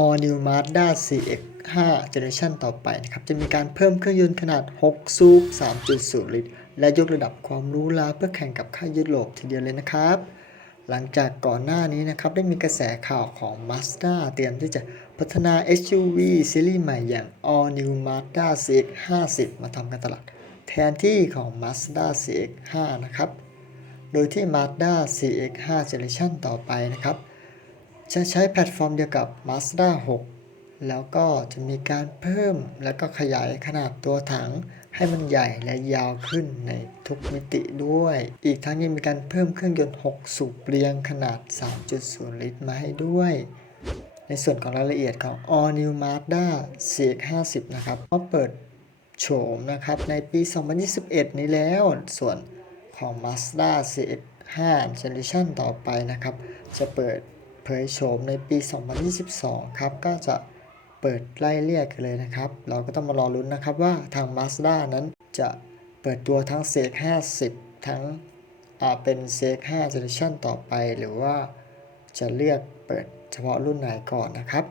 All New Mazda CX-5 Generation ต่อไปนะครับ จะมีการเพิ่มเครื่องยนต์ขนาด 6 สูบ 3.0 ลิตร และยกระดับความรู้ลาเพื่อแข่งกับค่ายยุโรปทีเดียวเลยนะครับ หลังจากก่อนหน้านี้นะครับ ได้มีกระแสข่าวของ Mazda เตรียมที่จะพัฒนา SUV ซีรีส์ใหม่อย่าง All New Mazda CX-50 มาทำการตลาด แทนที่ของ Mazda CX-5 นะครับ โดยที่ Mazda CX-5 Generation ต่อไปนะครับ จะใช้แพลตฟอร์มเดียวกับ Mazda 6 แล้วก็จะมีการเพิ่มแล้วก็ขยายขนาดตัวถังให้มันใหญ่และยาวขึ้นในทุกมิติด้วย อีกทั้งยังมีการเพิ่มเครื่องยนต์ 6 สูบเรียงขนาด 3.0 ลิตรมาให้ด้วย ในส่วนของรายละเอียดของ All New Mazda CX-50 นะครับก็เปิดโฉมนะครับในปี 2021 นี้แล้ว ส่วนของ Mazda CX-5 Generation ต่อไปนะครับ จะเปิด เผยโฉมในปี 2022 ครับ ก็จะเปิดไล่เรียกกันเลยนะครับ เราก็ต้องมารอลุ้นนะครับว่าทาง Mazda นั้นจะเปิดตัวทั้ง CX-50 ทั้งอ่าเป็น CX-5 Generation ต่อไป หรือว่าจะเลือกเปิดเฉพาะรุ่นไหนก่อนนะครับ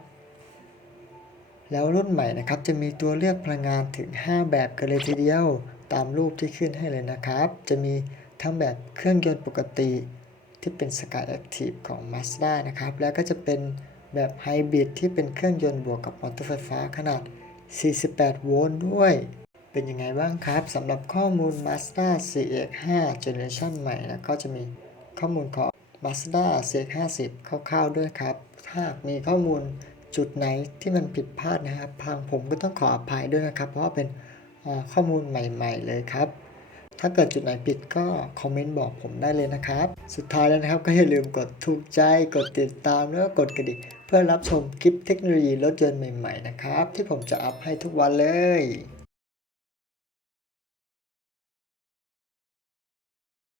แล้วรุ่นใหม่นะครับจะมีตัวเลือกพลังงานถึง 5 แบบกันเลยทีเดียว ตามรูปที่ขึ้นให้เลยนะครับ จะมีทั้งแบบเครื่องยนต์ปกติ ที่เป็น Sky Active ของ Mazda นะครับ แล้วก็จะเป็นแบบไฮบริดที่เป็นเครื่องยนต์บวกกับมอเตอร์ไฟฟ้าขนาด 48 โวลต์ด้วย เป็นยังไงบ้างครับสำหรับข้อมูล Mazda CX-5 Generation ใหม่แล้วก็จะมีข้อมูลของ Mazda CX-50 คร่าวๆด้วยครับ ถ้าหากมีข้อมูลจุดไหนที่มันผิดพลาดนะครับทางผมก็ต้องขออภัยด้วยนะครับ เพราะว่าเป็นข้อมูลใหม่ ๆ เลยครับ ถ้าเกิดจุดไหนผิดก็คอมเมนต์บอกผมได้เลยนะครับ สุดท้ายแล้วนะครับก็อย่าลืมกดถูกใจ กดติดตามแล้วก็กดกระดิ่งเพื่อรับชมคลิปเทคโนโลยีรถยนต์ใหม่ๆนะครับ ที่ผมจะอัพให้ทุกวันเลย